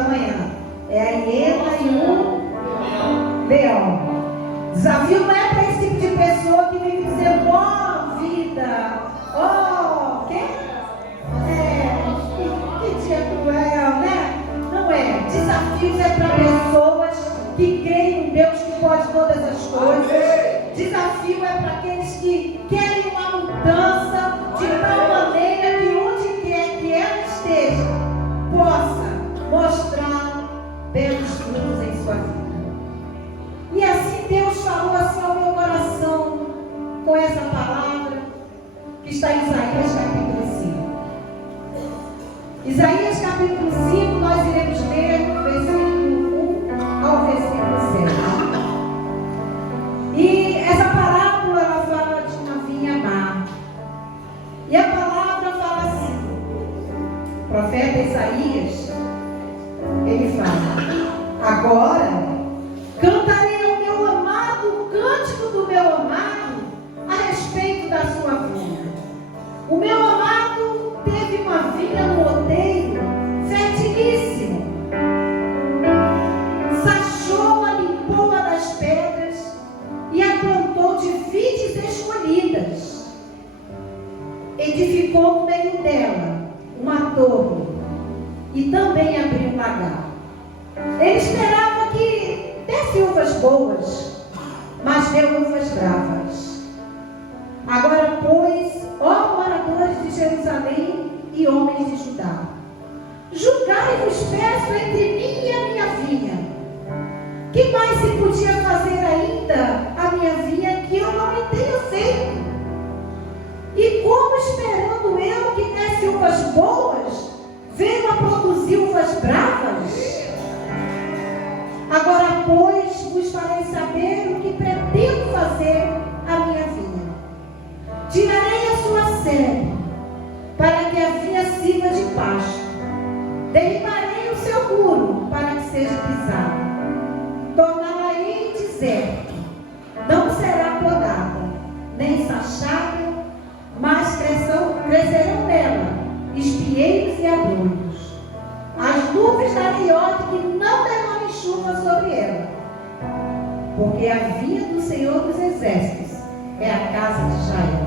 da manhã. É a hiena e o leão. Desafio não é para esse tipo de pessoa que vive dizendo: ó vida, ó, quê? Que dia cruel, né? Não é. Desafios é para pessoas que creem em Deus que pode todas as coisas. Desafio é para aqueles que querem uma mudança de tal maneira que onde quer que ela esteja, possa mostrar belos frutos em sua vida. E assim Deus falou assim ao meu coração com essa palavra que está em Isaías capítulo 5. Isaías capítulo 5, nós iremos ler do versículo 1 ao versículo 7. E essa parábola, ela fala de uma vinha má. E a palavra fala assim: o profeta Isaías, ele fala: agora cantarei ao meu amado o cântico do meu amado a respeito da sua vinha. O meu amado teve uma vinha no outeiro fertilíssimo. Sachou-a, limpou-a das pedras e a plantou de vides escolhidas. Edificou no meio dela uma torre e também abriu um lagar. Ele esperava que desse uvas boas, mas deu uvas bravas. Agora, pois, ó moradores de Jerusalém e homens de Judá, julgai-vos, peço, entre mim e a minha vinha. Que mais se podia fazer ainda a minha vinha que eu não me tenho feito? E como, esperando eu que desse uvas boas, veio a produzir uvas bravas? Agora, pois, vos farei saber o que pretendo fazer à minha vinha. Tirarei a sua sebe, para que a vinha sirva de pasto. Derribarei o seu muro, para que seja pisado. Torná-la-ei deserto. Não será podada, nem sachada, mas crescerão nela espieiros e abrolhos. As nuvens darei ordem que não derramem chuva sobre ela, porque a vinha do Senhor dos Exércitos é a casa de Israel,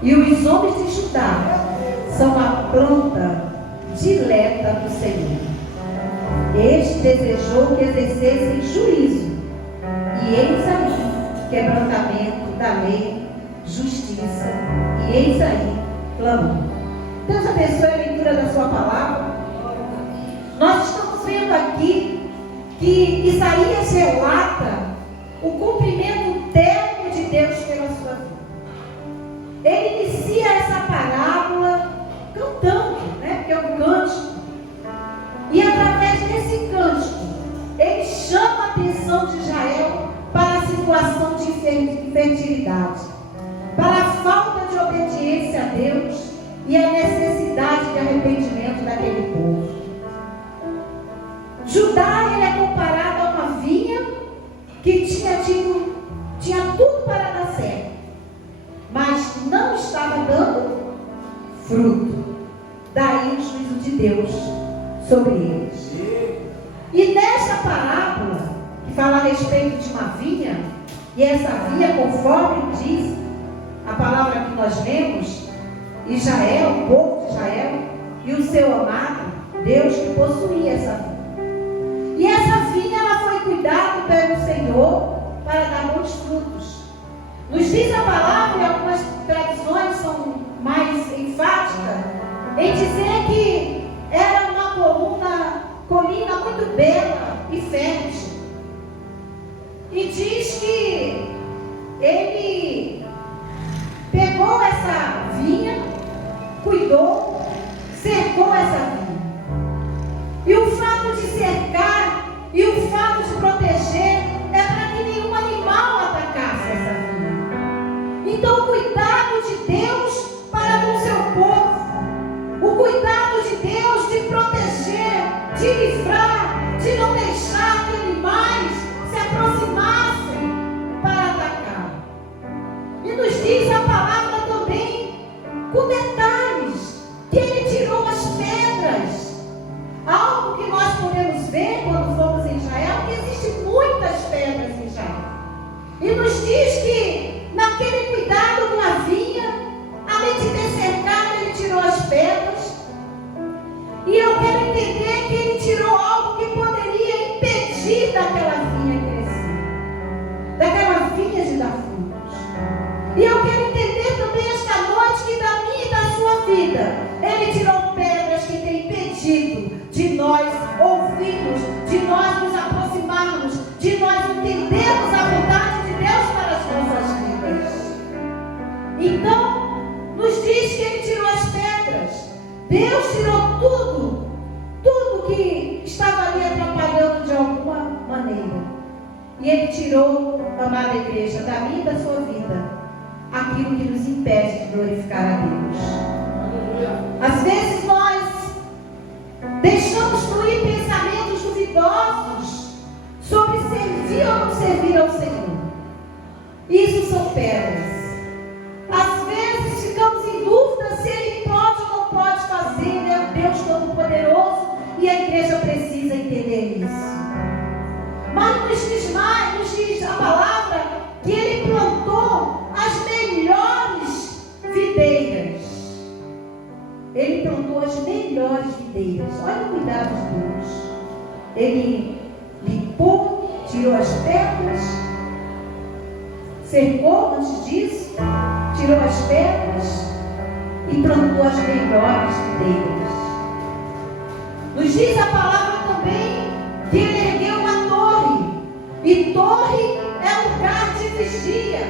e os homens de Judá são a planta dileta do Senhor. Este desejou que exercessem juízo, e eis aí quebrantamento da lei, justiça, e eis aí clamor. Deus abençoe a leitura da sua palavra. Nós estamos vendo aqui que Isaías relata o cumprimento terno de Deus pela sua vida. Ele inicia essa parábola cantando, né? Porque é um cântico. E através desse cântico, ele chama a atenção de Israel para a situação de infertilidade, para a falta de obediência a Deus e a necessidade de arrependimento daquele povo. Judá, ele é comparado a uma vinha que tinha tudo para dar certo, mas não estava dando fruto. Daí o juízo de Deus sobre eles. E nessa parábola, que fala a respeito de uma vinha, e essa vinha, conforme diz a palavra que nós lemos, Israel, o povo de Israel, e o seu amado, Deus que possuía essa vinha. E essa vinha, ela foi cuidada pelo Senhor para dar bons frutos. Nos diz a palavra, e algumas tradições são mais enfáticas, em dizer que era uma colina muito bela e fértil. E diz que ele pegou essa vinha, cuidou, cercou essa vinha. E o fato de cercar e o fato de proteger é para que nenhum animal atacasse essa vinha. Então o cuidado de Deus para com seu povo, o cuidado de Deus de proteger, de livrar, de não deixar que animais se aproximassem para atacar. E nos diz a palavra também, com detalhes, que ele tirou as pedras, algo que nós ver quando fomos em Israel que existem muitas pedras em Israel. E nos diz que naquele cuidado com a vinha, além de ter cercado, ele tirou as pedras. E eu quero entender que ele tirou algo que poderia impedir daquela vinha crescer, daquela vinha de dar frutos. E eu quero entender também esta noite que da minha e da sua vida, ele tirou pedras que têm impedido de nós ouvirmos, de nós nos aproximarmos, de nós entendermos a vontade de Deus para as nossas vidas. Então, nos diz que ele tirou as pedras. Deus tirou tudo que estava ali atrapalhando de alguma maneira. E ele tirou, amada igreja, da minha e da sua vida, aquilo que nos impede de glorificar a Deus. Às vezes nós deixamos fluir pensamentos duvidosos sobre servir ou não servir ao Senhor. Isso são pedras. Às vezes ficamos em dúvida se Ele pode ou não pode fazer. Ele é Deus Todo-Poderoso e a igreja precisa entender isso. Mas nos diz mais, nos diz a palavra que Ele plantou as melhores videiras. Ele plantou as melhores videiras. Olha o cuidado de Deus. Ele limpou, tirou as pedras, cercou antes disso, tirou as pedras e plantou as melhores videiras. Nos diz a palavra também que ele ergueu uma torre. E torre é lugar de vigia.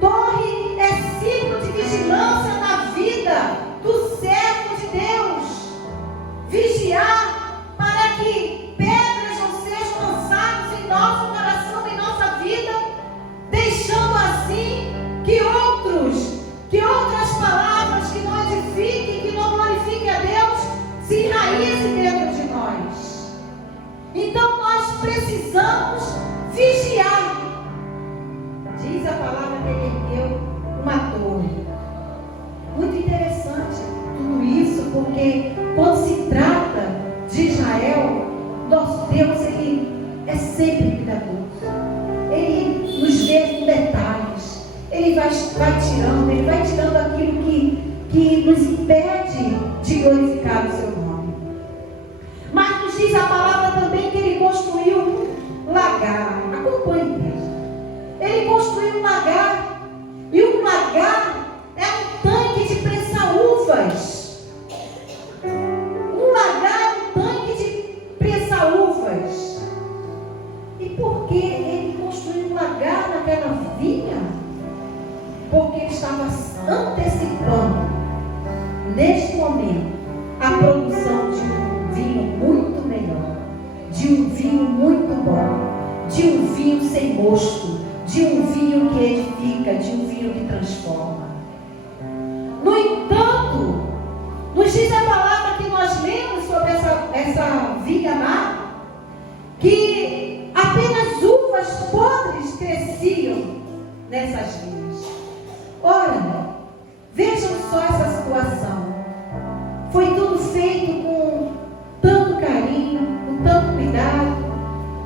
Torre é símbolo de vigilância na vida do servo de Deus. Vigiar para que pedras não sejam lançadas em nosso coração, em nossa vida, deixando assim que outras palavras que não edifiquem, que não glorifiquem a Deus, se enraizem dentro de nós. Então nós precisamos vigiar. Diz a palavra que ele ergueu uma torre. Muito interessante tudo isso, porque quando se trata de Israel, nosso Deus, ele é sempre cuidadoso. Ele nos vê com detalhes. Ele vai tirando aquilo que nos impede de glorificar o seu nome. Mas nos diz a palavra também que ele construiu um lagar. Acompanhe, igreja. Ele construiu um lagar. E um lagar é um tanque de prensar uvas. Um lagar é um tanque de prensar uvas. E por que ele construiu um lagar naquela vinha? Porque ele estava antecipando, neste momento, a produção de um vinho muito melhor, de um vinho muito bom, de um vinho sem mosto, de um vinho que edifica, de um vinho que transforma. No entanto, nos diz a palavra que nós lemos sobre essa vinha má, que apenas uvas podres cresciam nessas vinhas. Ora, vejam só essa situação. Foi tudo feito com tanto carinho, com tanto cuidado.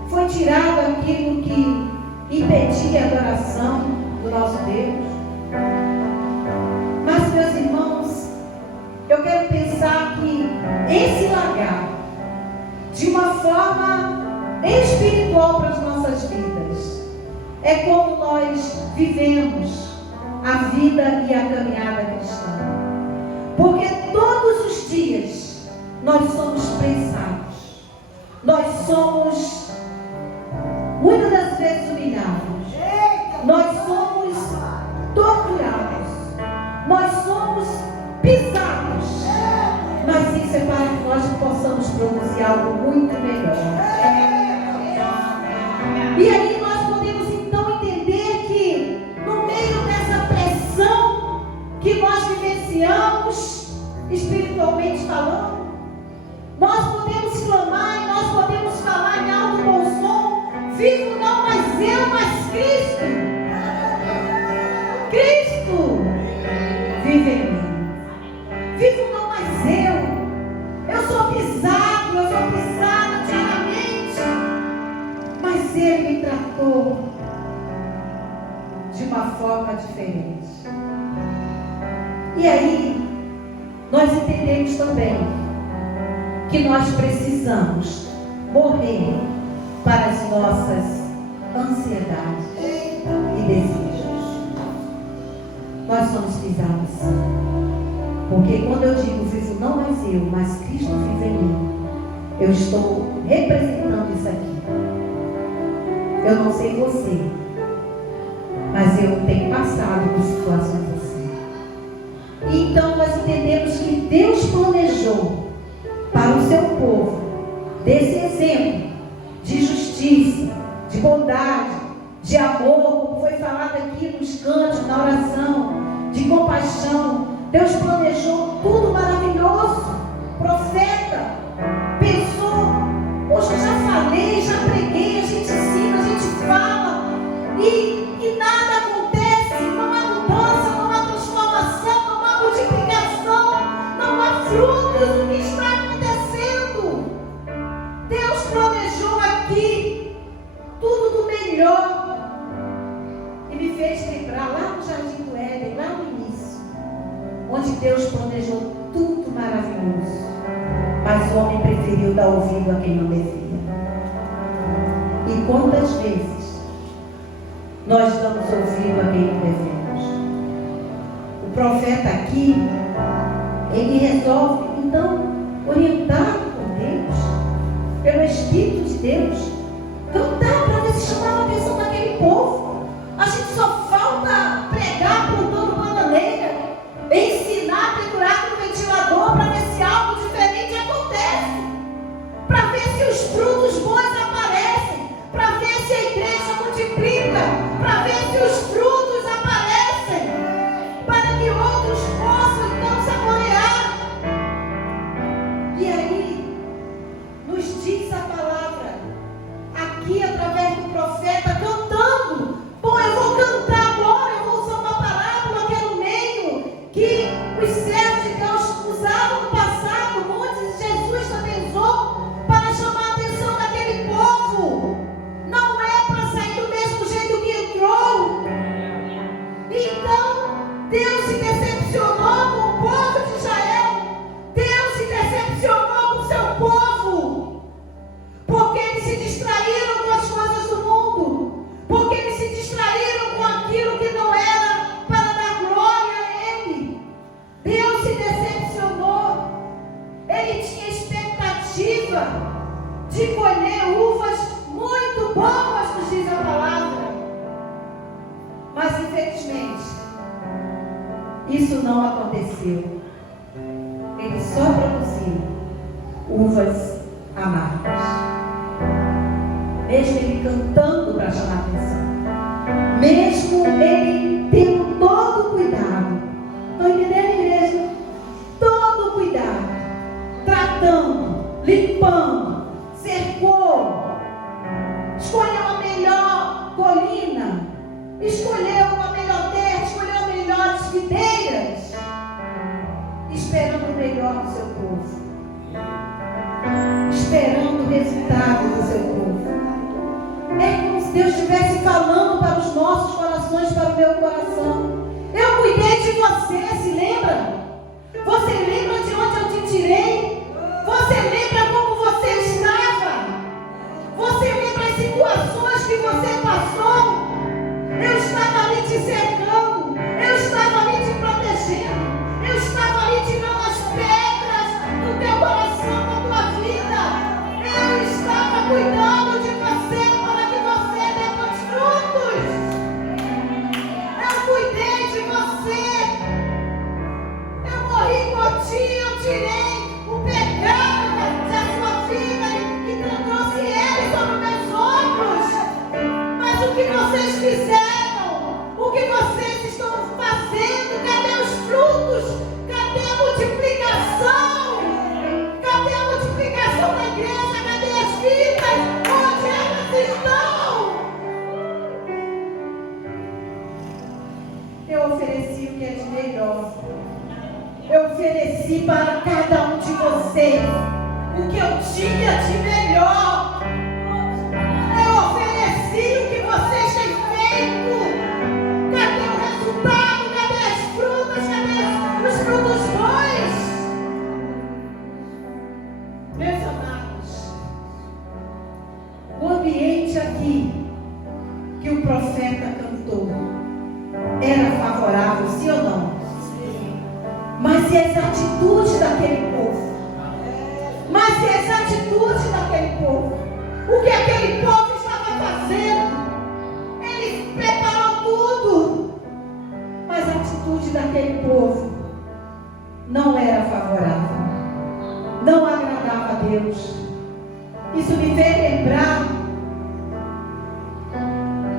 Foi tirado aquilo que impedia a adoração do nosso Deus. Mas, meus irmãos, eu quero pensar que esse lagar, de uma forma espiritual para as nossas vidas, é como nós vivemos a vida e a caminhada cristã. Porque todos os dias nós somos prensados. Nós somos, muitas das vezes, humilhados. Nós somos torturados. Nós somos pisados. Mas isso é para que nós possamos produzir algo muito melhor. E aí nós podemos então entender que no meio dessa pressão que nós vivenciamos, espiritualmente falando, nós podemos clamar e nós podemos falar em alto bom som: vivo não mais eu, mas Cristo. Cristo vive em mim. Vivo não mais eu. Eu sou pisado diariamente forma diferente. E aí, nós entendemos também que nós precisamos morrer para as nossas ansiedades e desejos. Nós somos pisados. Porque quando eu digo vivo não mais eu, mas Cristo vive em mim, eu estou representando isso aqui. Eu não sei você, mas eu tenho passado por situações assim. Então nós entendemos que Deus planejou para o seu povo desse exemplo de justiça, de bondade, de amor, como foi falado aqui nos cantos, na oração, de compaixão. Deus planejou tudo maravilhoso. Profeta pensou, poxa, já falei, já preguei, a gente ensina, a gente fala, e nada acontece, não há mudança, não há transformação, não há multiplicação, não há frutos. O que está acontecendo? Deus planejou aqui tudo do melhor e me fez lembrar lá no Jardim do Éden, lá no início, onde Deus planejou tudo maravilhoso, mas o homem preferiu dar ouvido a quem não devia. E quantas vezes nós damos ouvido a quem não devemos? O profeta aqui, ele resolve então, orientado por Deus, pelo Espírito de Deus, cantar para ver se chamava a atenção daquele povo. A gente só falta pregar plantando bananeira, ensinar pendurado no ventilador para ver se algo diferente acontece, para ver se os frutos bons aparecem, para ver se a igreja multiplica, para ver se os frutos aparecem, para que outros possam então saborear. E aí nos diz a palavra aqui através do profeta cantando. Bom, eu vou cantar agora, eu vou usar uma parábola que é no meio que os servos de Deus usavam no passado, muitos de Jesus também usou para chamar a atenção daquele povo. Não é para sair do mesmo jeito que entrou. Então, Deus se decepcionou com o povo de Israel. Deus se decepcionou com o seu povo, porque eles se distraíram com as coisas do mundo, porque eles se distraíram com aquilo que não era para dar glória a Ele. Deus se decepcionou. Ele tinha expectativa de colher uvas muito boas, nos diz a palavra, mas infelizmente isso não aconteceu. Ele só produziu uvas amargas, mesmo ele cantando para chamar a atenção, mesmo ele tendo todo o cuidado. Estão entendendo, igreja? Todo o cuidado, tratando, limpando, cercou, escolheu a melhor colina, escolheu a melhor terra, escolheu as melhores videiras, esperando o melhor do seu povo, esperando o resultado do seu povo. É como se Deus estivesse falando para os nossos corações, para o meu coração. Eu cuidei de você, se lembra? Você lembra de onde eu te tirei? Você lembra como você estava? Você lembra as situações que você passou? Eu estava ali te cercando, eu estava ali te protegendo, eu estava ali tirando as pedras do teu coração, da tua vida. Eu estava cuidando de você para que você dê bons frutos. Eu cuidei de você. Eu morri por ti, eu tirei o pecado da sua vida e trouxe ele sobre meus ombros. Mas o que vocês fizeram? O que vocês estão fazendo? Cadê os frutos? Cadê a multiplicação? Cadê a multiplicação da igreja? Cadê as vidas? Onde elas estão? Eu ofereci o que é de melhor. Eu ofereci para cada um de vocês o que eu tinha de melhor. Eu ofereci o que vocês têm feito. Cadê o resultado? Meus amados, o ambiente aqui que o profeta cantou era favorável, sim ou não? Mas e as atitudes daquele povo? Mas e as atitudes daquele povo? O que aquele povo estava fazendo? Ele preparou tudo, mas a atitude daquele povo não era favorável, não agradava a Deus. Isso me fez lembrar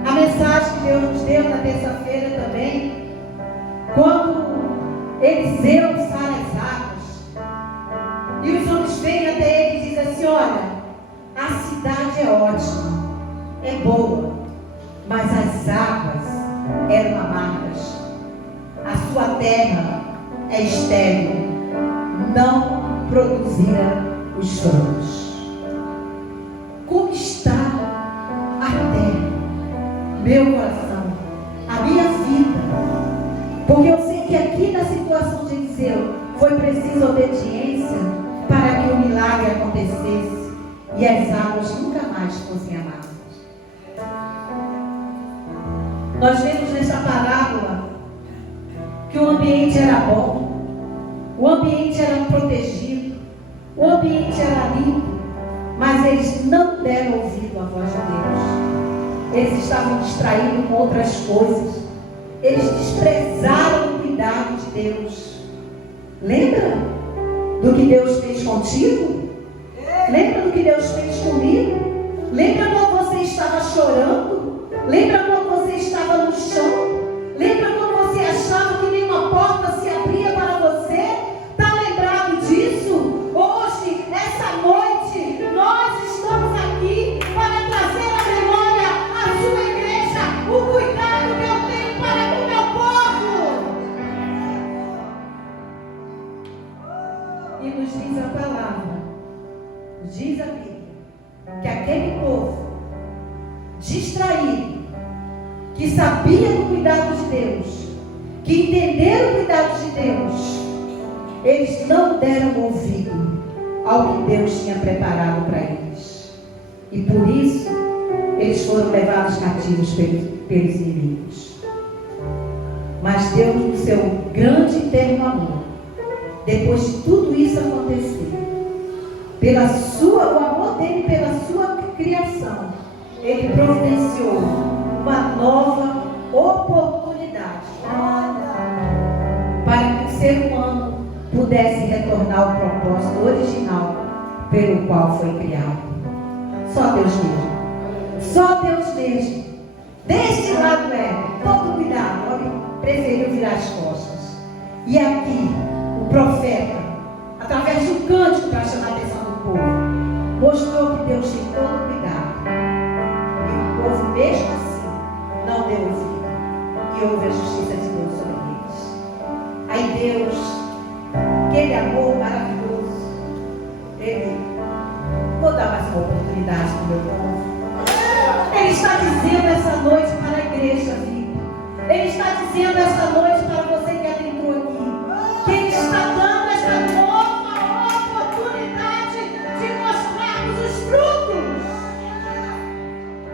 a mensagem que Deus nos deu na terça-feira também, quando Eliseu sai as águas e os homens vêm até ele e dizem assim: olha, a cidade é ótima, é boa, mas as águas eram amargas, a sua terra é estéril, não produzia os frutos. Como está a terra, meu coração, a minha vida? Porque eu sei que aqui na situação de Eliseu foi preciso obediência para que o milagre acontecesse e as águas nunca mais fossem amargas. Nós vemos nessa parábola que o ambiente era bom, o ambiente era protegido, o ambiente era limpo, mas eles não deram ouvido à voz de Deus. Eles estavam distraídos com outras coisas. Eles desprezaram o cuidado de Deus. Lembra do que Deus fez contigo? Lembra do que Deus fez comigo? Lembra quando você estava chorando? Lembra quando você estava no chão? Lembra quando você achava que nenhuma porta se abria para você? Está lembrado disso? Hoje, essa noite, nós estamos aqui para trazer à memória a sua igreja, o cuidado que eu tenho para com o meu povo. E nos diz a palavra, nos diz a Bíblia, que aquele povo distraído, que sabia do cuidado de Deus, que entenderam o cuidado de Deus, eles não deram ouvido ao que Deus tinha preparado para eles. E por isso, eles foram levados cativos pelos inimigos. Mas Deus, no seu grande e eterno amor, depois de tudo isso acontecer, o amor dele pela sua criação, ele providenciou uma nova oportunidade para que o ser humano pudesse retornar ao propósito original pelo qual foi criado. Só Deus mesmo. Só Deus mesmo. Deste lado todo cuidado, preferiu virar as costas. E aqui, o profeta, através de um cântico para chamar a atenção do povo, mostrou que Deus tem todo cuidado. E o povo, mesmo assim, não deu ouvido. E houve a justiça de Deus sobre eles. Aí Deus, aquele amor maravilhoso, ele, vou dar mais uma oportunidade para o meu povo. Ele está dizendo essa noite para a igreja viva. Ele está dizendo essa noite para você que adentrou aqui, que Ele está dando esta nova oportunidade de mostrarmos os frutos.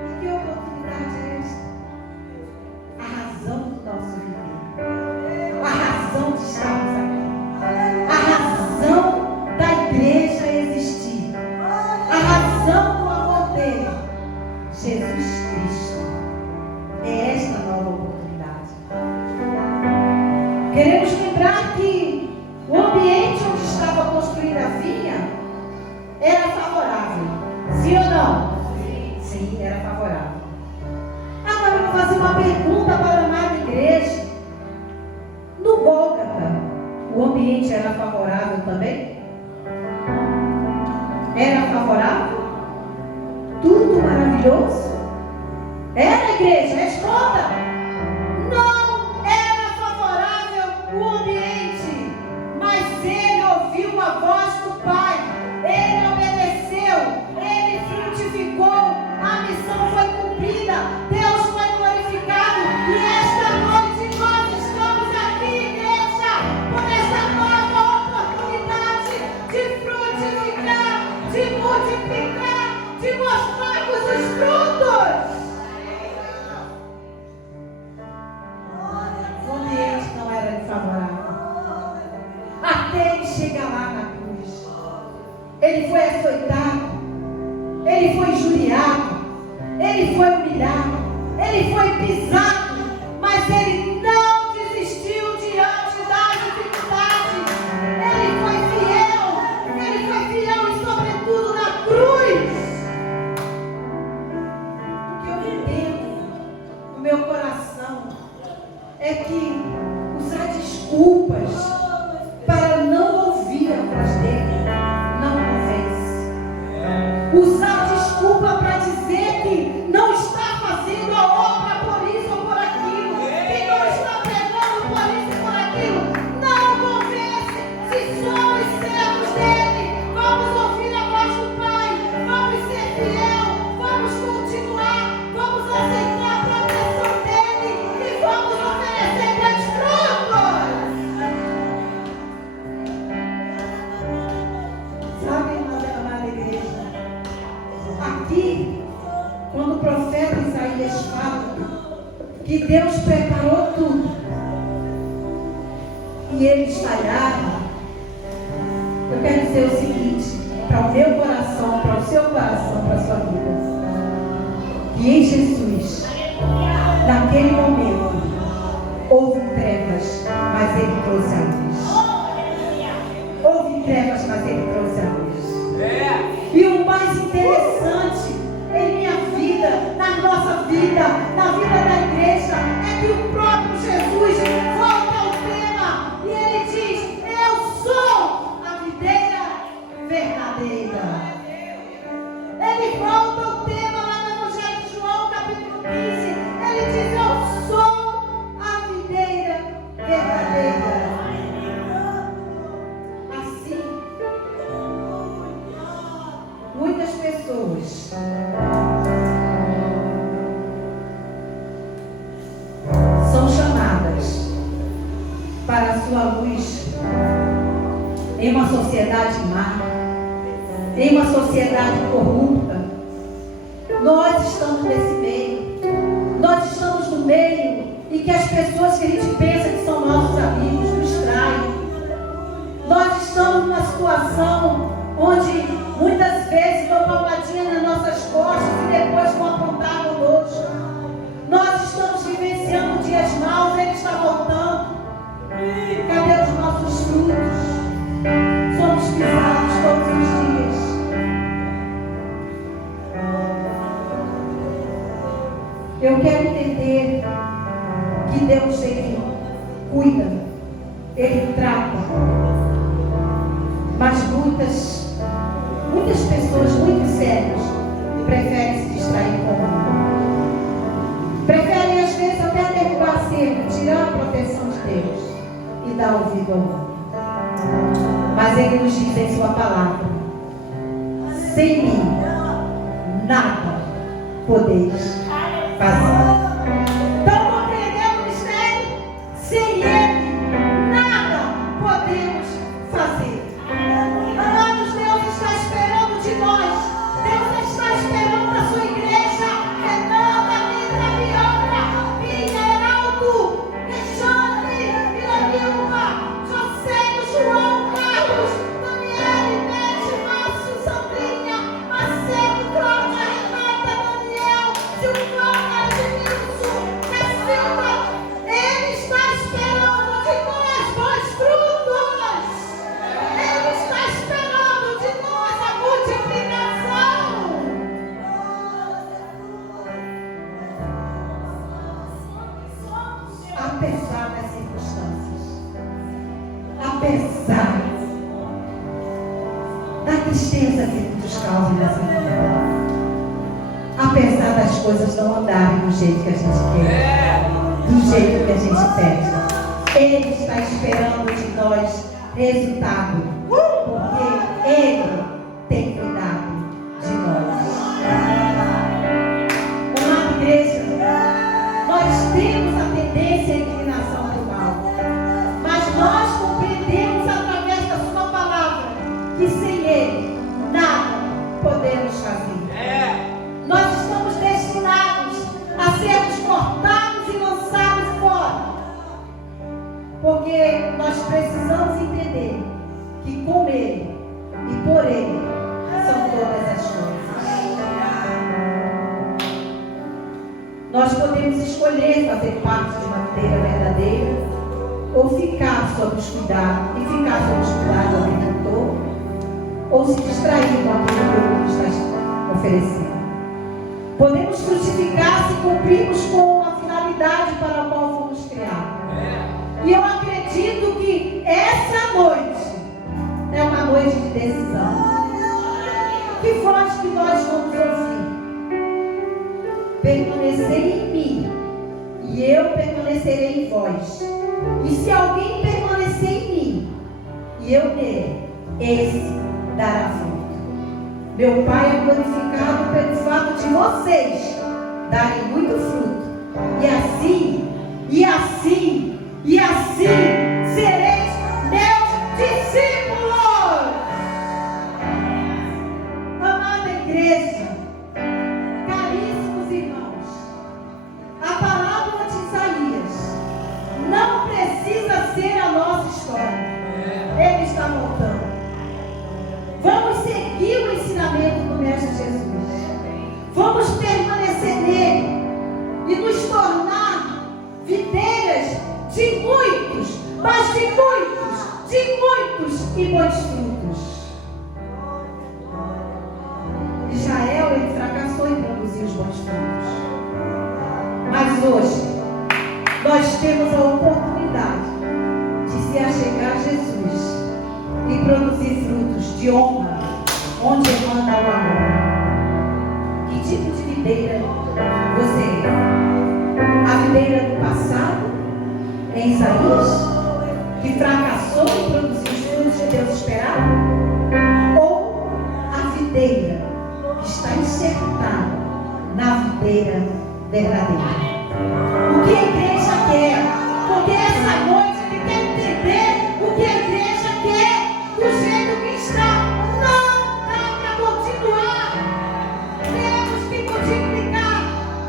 E que oportunidade é esta? A razão do nosso viver, a razão de estarmos aqui, a razão da igreja existir, a razão do amor dele, Jesus Cristo. É esta nova oportunidade. Queremos lembrar que o ambiente onde estava construída a vinha era favorável. Sim ou não? Sim, era favorável. Agora eu vou fazer uma pergunta para a amada igreja. No Gólgota, o ambiente era favorável também? Era favorável? Tudo maravilhoso? Era, igreja? Responda! Não era favorável o ambiente, mas ele ouviu a voz do Pai, ele obedeceu, ele frutificou, a missão foi cumprida, Deus foi glorificado, e esta noite nós estamos aqui, igreja, por essa nova oportunidade de frutificar ele foi injuriado, ele foi humilhado, ele foi pisado, mas ele não desistiu diante da dificuldade. Ele foi fiel e sobretudo na cruz. O que eu entendo no meu coração é que usar desculpas para não ouvir a voz dele não convence. Usar desculpa para dizer que não está fazendo a obra por isso ou por aquilo, que não está pregando por isso e por aquilo, não convence. Se somos servos dele, vamos ouvir a voz do Pai, vamos ser fiel, vamos continuar, vamos aceitar a proteção dele e vamos oferecer grandes frutos. Sabe, amada igreja, aqui, quando o profeta Isaías fala que Deus preparou tudo e ele estará, eu quero dizer o seguinte, para o meu coração, para o seu coração, para a sua vida, que em Jesus, naquele momento, houve trevas, mas ele trouxe a luz. Houve trevas, mas ele trouxe a luz. E o mais interessante em minha vida, na nossa vida, na vida da igreja, é que o próprio Jesus volta ao tema e ele diz: eu sou a videira verdadeira. Ele volta ao tema lá no Evangelho de João, capítulo 15. Ele diz: eu sou a videira verdadeira. Assim, muitas pessoas são chamadas para a sua luz em uma sociedade má, em uma sociedade corrupta. Nós estamos nesse meio, nós estamos no meio em que as pessoas que a gente pensa que são nossos amigos nos traem. Nós estamos numa situação onde muitas vezes dão palmadinha nas nossas costas e depois vão apontar conosco. Nós estamos vivenciando dias maus, ele está voltando. Cadê os nossos frutos? Somos pisados todos os dias. Eu quero entender que Deus, ele cuida, ele trata, mas muitas pessoas muito sérias preferem se distrair com o mundo. Preferem às vezes até derrubar a cerca, tirar a proteção de Deus e dar ouvido ao mundo. Mas ele nos diz em sua palavra: sem mim nada podeis fazer. Então compreendemos o mistério? Sem ele nada podemos fazer. Amados, Deus está esperando de nós. Deus está esperando da sua igreja. Renata, Litra, Bianca, Mineraldo, Alexandre, Milanilma, José, João, Carlos, Daniele, Bete, Márcio, Sandrinha, Marcelo, Cláudia, Renata, Daniel, Silvana, Edmilson, Cacilda. Ele está esperando de nós bons frutos. Ele está esperando de nós a multiplicação. Apesar das circunstâncias, apesar da tristeza que muitos causam nessa vida, apesar das coisas não andarem do jeito que a gente quer, do jeito que a gente pede, ele está esperando de nós resultado, porque ele tem cuidado de nós. Amada igreja, nós temos a tendência à inclinação do mal, mas nós compreendemos através da sua palavra que sem ele nada podemos fazer. Nós estamos destinados a sermos cortados e lançados fora, porque nós precisamos entender que com ele e por ele são todas as coisas. podemos escolher fazer parte de uma videira verdadeira ou ficar sob os cuidados do agricultor, ou se distrair com aquilo que o mundo está oferecendo. Podemos frutificar se cumprirmos com a finalidade para a qual fomos criados. E eu acredito que essa noite é uma noite de decisão. Que voz que nós vamos ouvir? Permanecer em mim e eu permanecerei em vós. E se alguém permanecer em mim e eu nele, esse dará fruto. Meu Pai é glorificado pelo fato de vocês darem muito fruto. E assim sereis meus discípulos. Amada igreja, caríssimos irmãos, a palavra de Isaías não precisa ser a nossa história. Ele está voltando. Vamos seguir o ensinamento do Mestre Jesus. Vamos permanecer nele e nos tornar videiras de muitos, mas de muitos e bons frutos. Israel, ele fracassou em produzir os bons frutos. Mas hoje, nós temos a oportunidade de se achegar a Jesus e produzir frutos de honra, onde emana o amor. Que tipo de videira você é? A videira do passado, em Isaías, que fracassou em produzir os frutos que Deus esperava? Ou a videira que está enxertada na videira verdadeira? O que a igreja quer? Porque essa noite ele quer entender o que a igreja quer, do jeito que está. Não dá para continuar. Temos que multiplicar,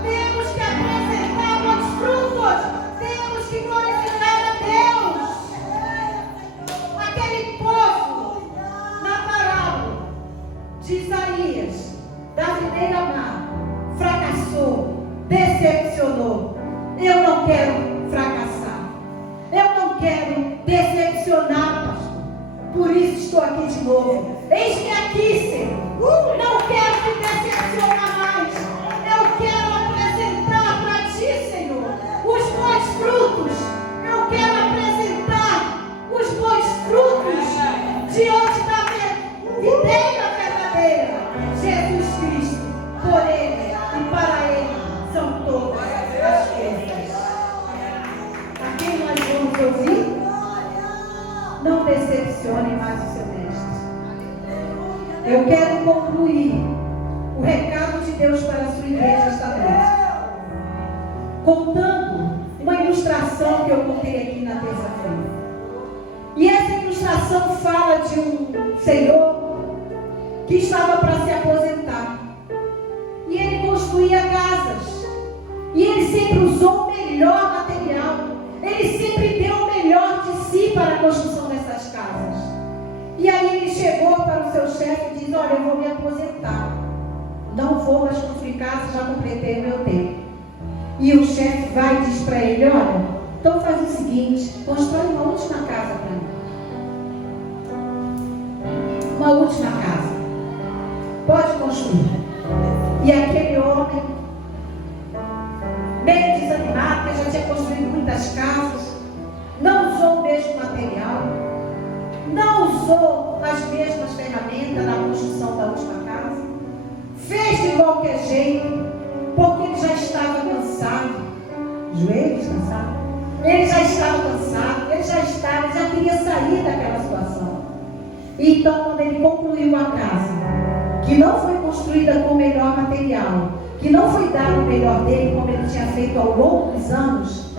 temos que apresentar bons frutos, temos que glorificar a Deus. Aquele povo, na parábola de Isaías, da videira má, fracassou, decepcionou. Eu não quero fracassar. Eu não quero decepcionar, pastor. Por isso estou aqui de novo. Eis-me aqui, Senhor. Não quero te decepcionar mais. Eu quero apresentar para ti, Senhor, os bons frutos. Eu quero apresentar os bons frutos diante da videira verdadeira. Jesus Cristo, por Ele e para Ele são todas as coisas. A quem nós vamos ouvir? Não decepcione mais o seu mestre. Eu quero concluir o recado de Deus para a sua igreja esta noite, contando uma ilustração que eu contei aqui na terça-feira. E essa ilustração fala de um senhor que estava para se aposentar. E ele construía casas. E ele sempre usou o melhor material. Ele sempre deu o melhor de si para a construção dessas casas. E aí ele chegou para o seu chefe e disse: olha, eu vou me aposentar. Não vou mais construir casa, já completei o meu tempo. E o chefe vai e diz para ele: olha, então faz o seguinte, constrói uma última casa para mim. Uma última casa. Pode construir. E aquele homem, meio desanimado, que já tinha construído muitas casas, não usou o mesmo material, não usou as mesmas ferramentas na construção da última casa, fez de qualquer jeito, porque ele já estava cansado, joelhos cansados, ele já estava cansado, ele já queria sair daquela situação. Então, quando ele concluiu a casa, que não foi construída com o melhor material, que não foi dado o melhor dele, como ele tinha feito ao longo dos anos,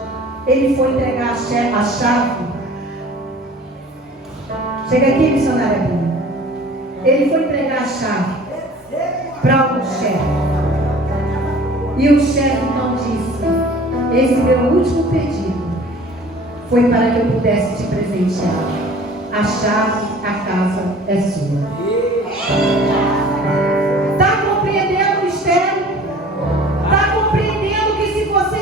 ele foi entregar a chave. Chega aqui, missionária Bruna. Ele foi entregar a chave para o chefe. E o chefe então disse: esse meu último pedido foi para que eu pudesse te presentear. A chave, a casa é sua. Está compreendendo o mistério? Está compreendendo que se você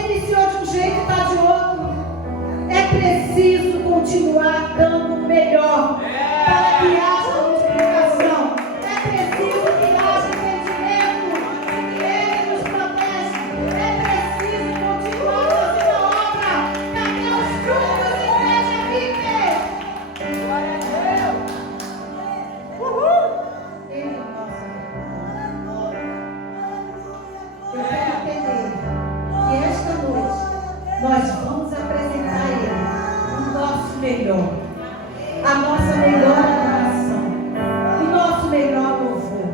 Eu quero entender que esta noite nós vamos apresentar a Ele o nosso melhor, a nossa melhor adoração, o nosso melhor louvor.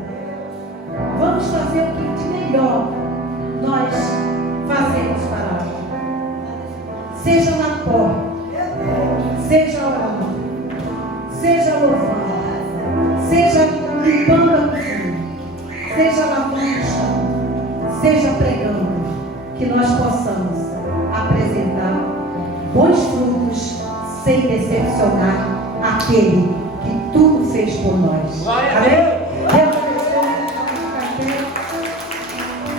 Vamos fazer o que de melhor nós fazemos para Ele. Seja na porta, seja orando, seja louvando, seja limpando a cozinha, seja lavando o chão, seja pregando, que nós possamos apresentar bons frutos sem decepcionar aquele que tudo fez por nós. Amém?